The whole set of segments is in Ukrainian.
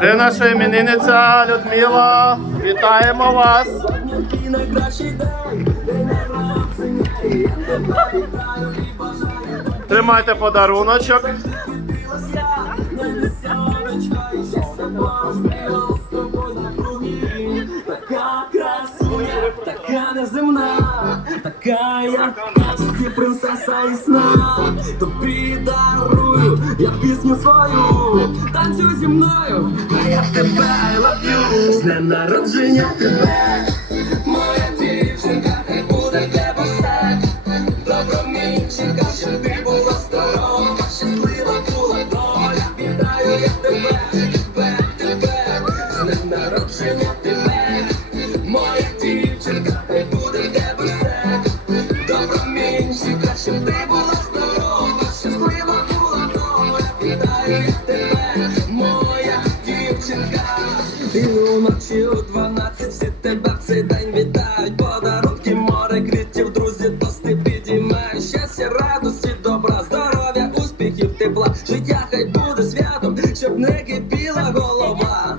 Де наша іменинниця Людмила? Вітаємо вас! Тримайте подаруночок. Танцюй зі мною, а я тебе I love you. З днем народження тебе, моя дівчинка, хай буде тебе все. Добромінчика, щоб ти була здорова, щаслива була доля. Вітаю я тебе, тебе, тебе, з днем народження тебе, моя дівчинка, хай буде тебе все. Добромінчика, щоб ти була здорова, щаслива була доля. Вітаю я тебе. І уночі у 12 всі тебе в цей день вітають. Подарунки, море квітів, друзі, тости підіймають. Щастя, радості, добра, здоров'я, успіхів, тепла. Життя хай буде святом, щоб не кипіла голова.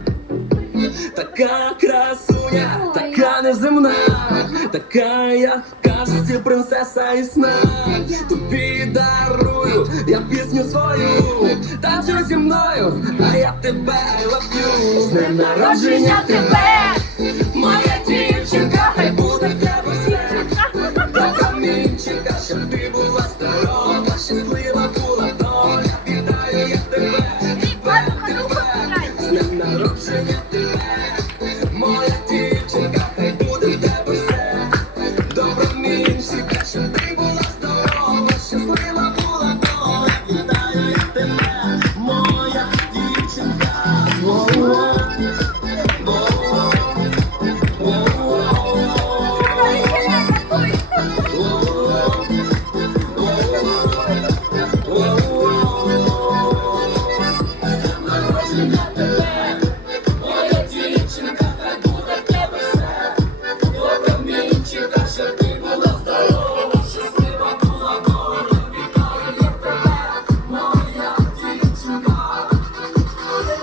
Така красуня, така неземна, така як в казці принцеса і сна. Тобі дарую я пісню свою, танцюй зі мною, а я тебе I love you. Днем народження тебе, моя дівчинка,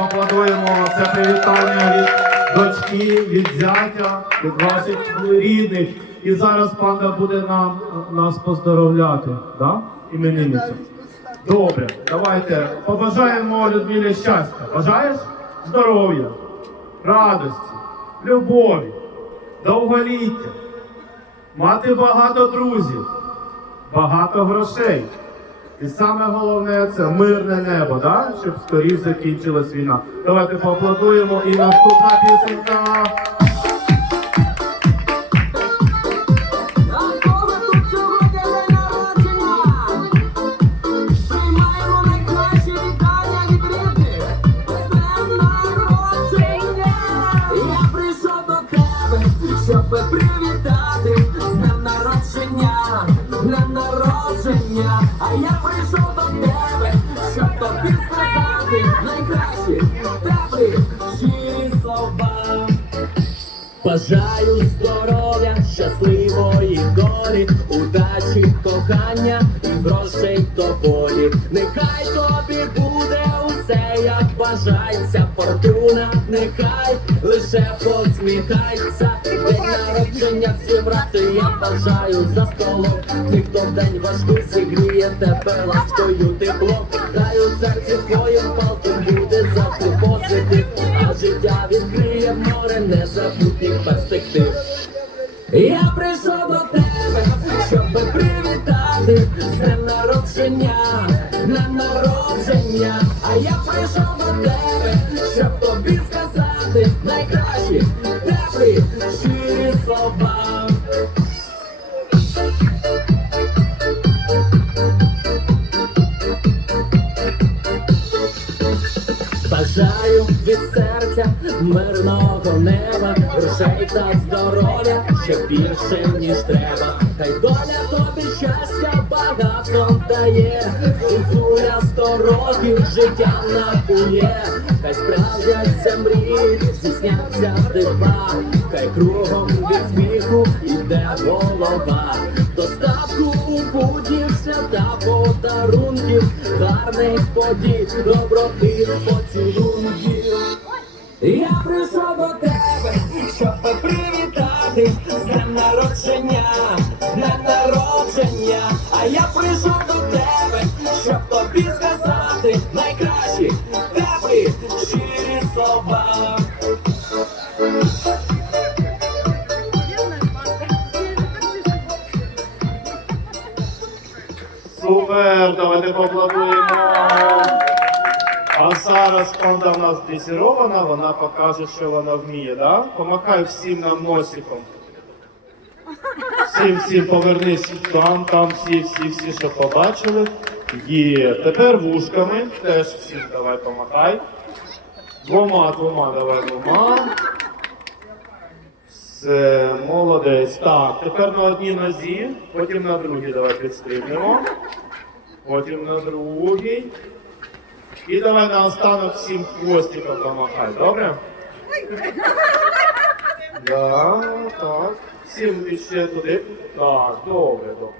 поаплодуємо. Це привітання від дочки, від зятя, від ваших рідних. І зараз панда буде нам нас поздоровляти. Да? Іменинницю. Добре, давайте побажаємо Людмилі щастя. Бажаєш? Здоров'я, радості, любові, довголіття, мати багато друзів, багато грошей. І саме головне це мирне небо, да? щоб скоріше закінчилась війна. Давайте поаплодуємо і наступна пісенька. Прийшов до тебе, щоб тобі сказати найкращі теплі слова. Бажаю здоров'я, щасливої долі, удачі, кохання грошей доволі. Нехай тобі буде усе, як бажається фортуна, нехай лише посміхається. День народження всі брати, я бажаю за столом. Ніхто в день важкий зігріє тебе ласкою теплом. Хай у серці твоїм палком буде завжди позитив, а життя відкриє море незабутніх перспектив. Я прийшов до тебе, щоб привітати з днем народження, днем народження. А я прийшов до тебе, щоб тобі сказати найкращі теплі щирі слова. Бажаю від серця мирного неба, грошей та здоров'я ще більше, ніж треба. Хай доля тобі щастя багато дає, Зозуля сто років життя накує, хай справдяться мрії, здійсняться дива, хай кругом від сміху йде голова. Доставку у свята подарунків, гарних подій, доброти поцілунків. Я прийшов до тебе, щоб привітати з днем народження, днем народження. А я прийшов до тебе, щоб тобі сказати найкращі теплі щирі слова. Давайте поаплодуємо. А зараз панда в нас дресірована, вона покаже, що вона вміє, да? Помахай всім нам носиком. Всім, всім повернись там, там, всі, всі, всі, що побачили. Є. Тепер вушками. Теж всім давай помахай. Двома, двома, давай двома. Все, молодець. Так, тепер на одній нозі, потім на другій давай підстрибнемо. Потім на другий. І давай на останок всім хвостиком помахай, добре? Да, так. Всім іще туди. Так, добре, добре.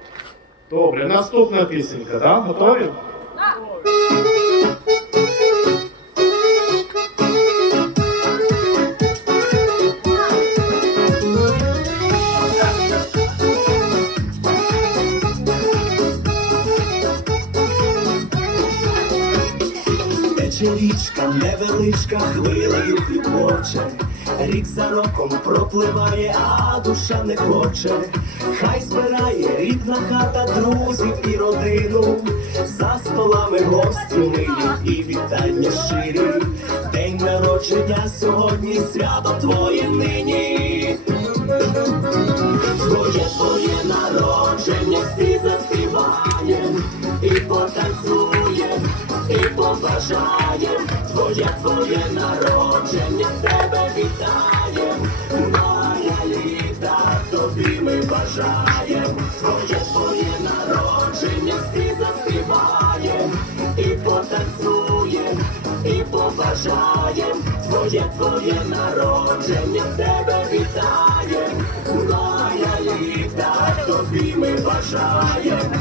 Добре, наступна пісенька, да? Готові? Річка, невеличка, хвилею хлюпоче, рік за роком пропливає, а душа не хоче. Хай збирає рідна хата друзів і родину, за столами гості милі і вітання щирі. День народження сьогодні, свято твоє нині. Побажаєм. Твоє твоє народження, тебе вітаєм. Моя літа, тобі ми бажаєм. Твоє твоє народження, всі заспіваєм і потанцюєм, і побажаєм. Твоє твоє народження, тебе вітаєм. Моя літа, тобі ми бажаєм.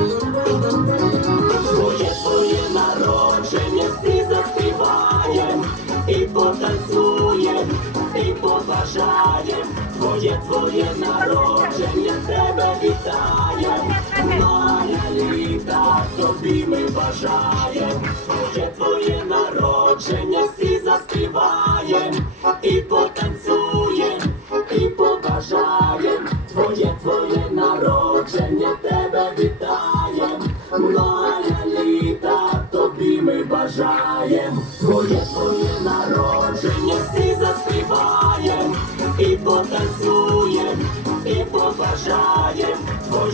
Твоє народження тебе вітає, Моя літа, тобі ми бажаємо, Боже твоє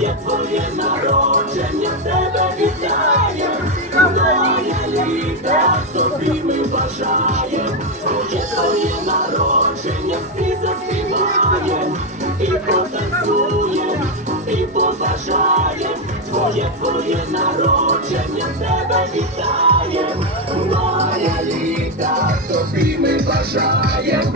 Твоє твоє народження тебе вітаєм. Моя літа, тобі ми бажаєм. Твоє твоє народження всі заспіваєм і потанцюєм, і побажаєм. Твоє твоє народження тебе вітаєм. Моя літа, тобі ми бажаєм.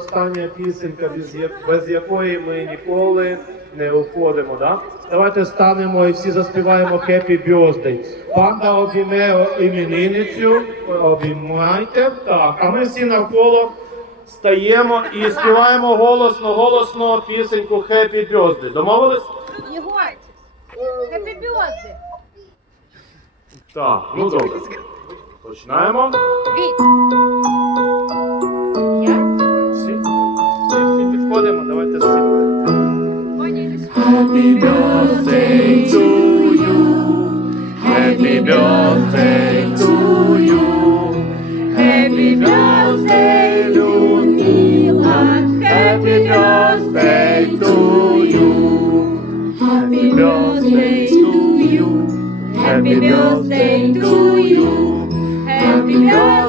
Остання пісенька, без, без якої ми ніколи не уходимо. Да? Давайте станемо і всі заспіваємо Happy Birthday. Панда обійме іменинницю, обіймайте. Так, а ми всі навколо стаємо і співаємо голосно, голосно пісеньку Happy Birthday. Домовились? Егорчик, Happy birthday. Так, ну добре. Починаємо. Я? Всі, всі, всі підходимо, давайте всі. Ваня, іди сюди. Happy birthday to you. Happy birthday to you. Happy birthday, Людмила. Happy birthday to you. Happy birthday to you. Happy birthday to you. Happy birthday,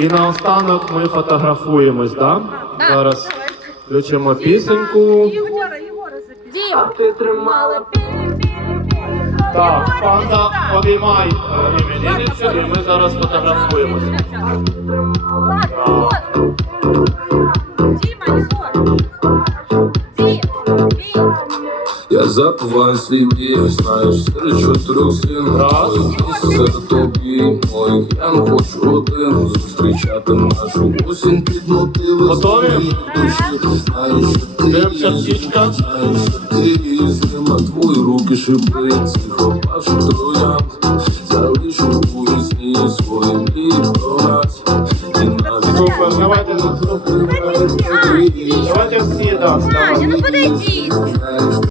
І наостанок ми фотографуємось? Да? Зараз включимо пісеньку. Егора записал. Дим. Так, панда, обіймай е, іменинницю, і ми зараз вот. Дима, Егор. Я забуваю свій біль, знаєш, серед чотирьох стін Раз. Серед тобі моїх я не хочу один Зустрічати нашу осінь під мотиви Готові? душі Знаєш, що ти Дивимося є, птічка. знаєш, що ти є з ними Твої руки шипить, тихо пашу троянд Залишу у вісні свої мрії про нас І навіть Супер, давайте, давайте всі, так, Аня, ну подойди.